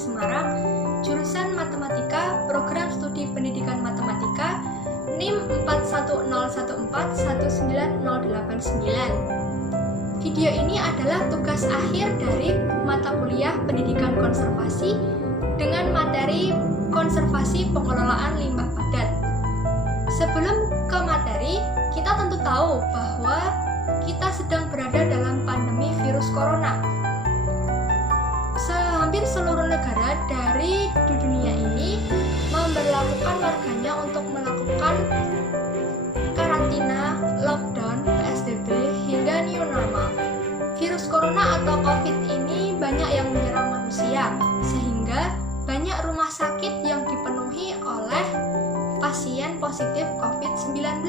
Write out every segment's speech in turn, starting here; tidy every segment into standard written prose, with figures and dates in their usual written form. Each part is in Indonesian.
Semarang, jurusan Matematika, Program Studi Pendidikan Matematika, NIM 4101419089. Video ini adalah tugas akhir dari mata kuliah Pendidikan Konservasi dengan materi Konservasi Pengelolaan Limbah Padat. Sebelum ke materi, kita tentu tahu bahwa kita sedang berada dalam pandemi virus corona. Hampir seluruh negara di dunia ini memberlakukan warganya untuk melakukan karantina, lockdown, PSBB, hingga new normal. Virus corona atau COVID ini banyak yang menyerang manusia, sehingga banyak rumah sakit yang dipenuhi oleh pasien positif COVID-19.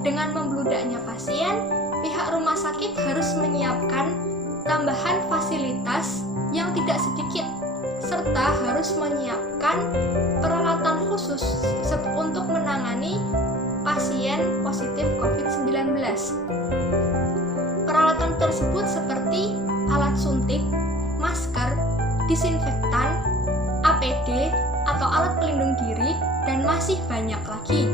Dengan membludaknya pasien, pihak rumah sakit harus menyiapkan tambahan fasilitas yang tidak sedikit, serta harus menyiapkan peralatan khusus untuk menangani pasien positif COVID-19. Peralatan tersebut seperti alat suntik, masker, disinfektan, APD atau alat pelindung diri, dan masih banyak lagi.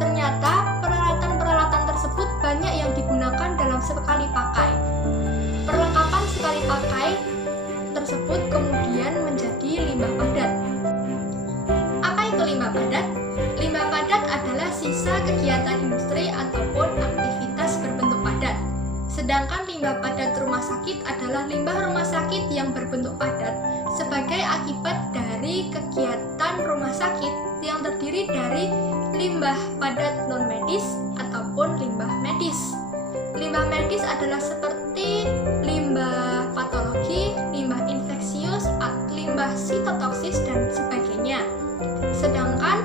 Ternyata peralatan-peralatan tersebut banyak yang digunakan dalam sekali pakai. Perlengkapan sekali pakai tersebut kemudian menjadi limbah padat. Apa itu limbah padat? Limbah padat adalah sisa kegiatan industri ataupun aktivitas berbentuk padat. Sedangkan limbah padat rumah sakit adalah limbah rumah sakit yang berbentuk padat sebagai akibat dari kegiatan rumah sakit yang terdiri dari limbah padat non-medis ataupun limbah medis. Limbah medis adalah seperti limbah patologi, limbah infeksius, limbah sitotoksis, dan sebagainya. Sedangkan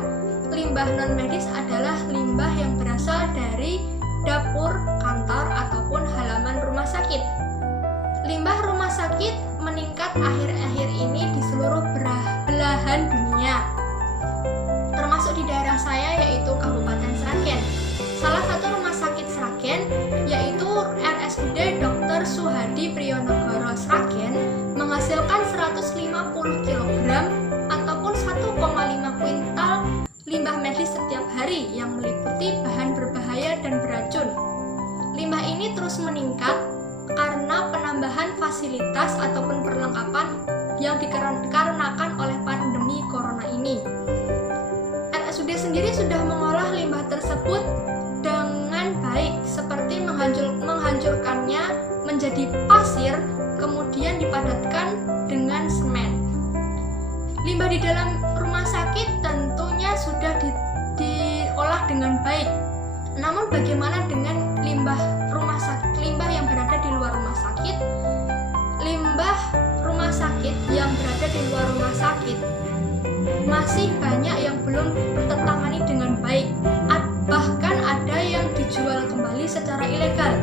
limbah non-medis adalah limbah yang berasal dari dapur, kantor, ataupun halaman rumah sakit. Limbah rumah sakit meningkat akhir-akhir ini di seluruh belahan dunia, termasuk di daerah saya yaitu Kabupaten Sragen. Salah satu rumah sakit Sragen yaitu RSUD Dr. Suhadi Priyonegoro Sragen menghasilkan 150 kg ataupun 1,5 kuintal limbah medis setiap hari yang meliputi bahan berbahaya dan beracun. Limbah ini terus meningkat karena penambahan fasilitas ataupun perlengkapan yang dikarenakan oleh pandemi corona ini. RSUD sendiri sudah mengolah limbah tersebut dengan baik, seperti menghancurkannya menjadi pasir, kemudian dipadatkan dengan semen. Limbah di dalam rumah sakit tentunya sudah diolah dengan baik. Namun bagaimana dengan limbah yang berada di luar rumah sakit? Limbah rumah sakit yang berada di luar rumah sakit masih banyak yang belum tertangani dengan baik, bahkan ada yang dijual kembali secara ilegal.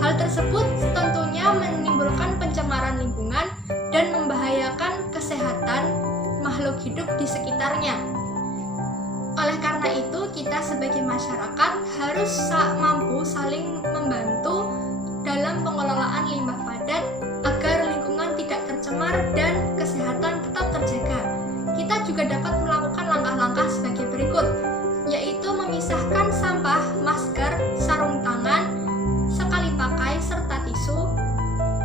Hal tersebut tentunya menimbulkan pencemaran lingkungan dan membahayakan kesehatan makhluk hidup di sekitarnya. Oleh karena itu, kita sebagai masyarakat harus mampu saling membantu dalam pengelolaan limbah padat agar lingkungan tidak tercemar dan kesehatan tetap terjaga. Kita juga dapat melakukan langkah-langkah sebagai berikut, yaitu memisahkan sampah, masker, sarung tangan, sekali pakai, serta tisu,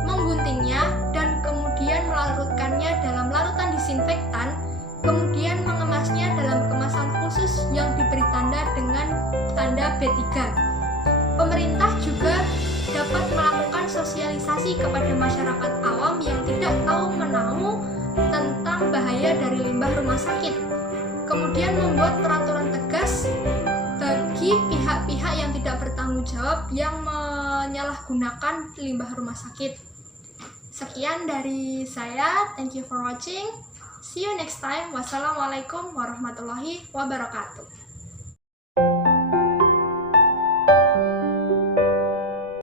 mengguntingnya, dan kemudian melarutkannya dalam larutan disinfektan, kemudian mengemasnya dalam kemasan khusus yang diberi tanda dengan tanda B3. Pemerintah juga dapat melakukan sosialisasi kepada masyarakat awam yang tidak tahu menahu tentang bahaya dari limbah rumah sakit. Kemudian membuat peraturan tegas bagi pihak-pihak yang tidak bertanggung jawab yang menyalahgunakan limbah rumah sakit. Sekian dari saya, thank you for watching. See you next time. Wassalamualaikum warahmatullahi wabarakatuh.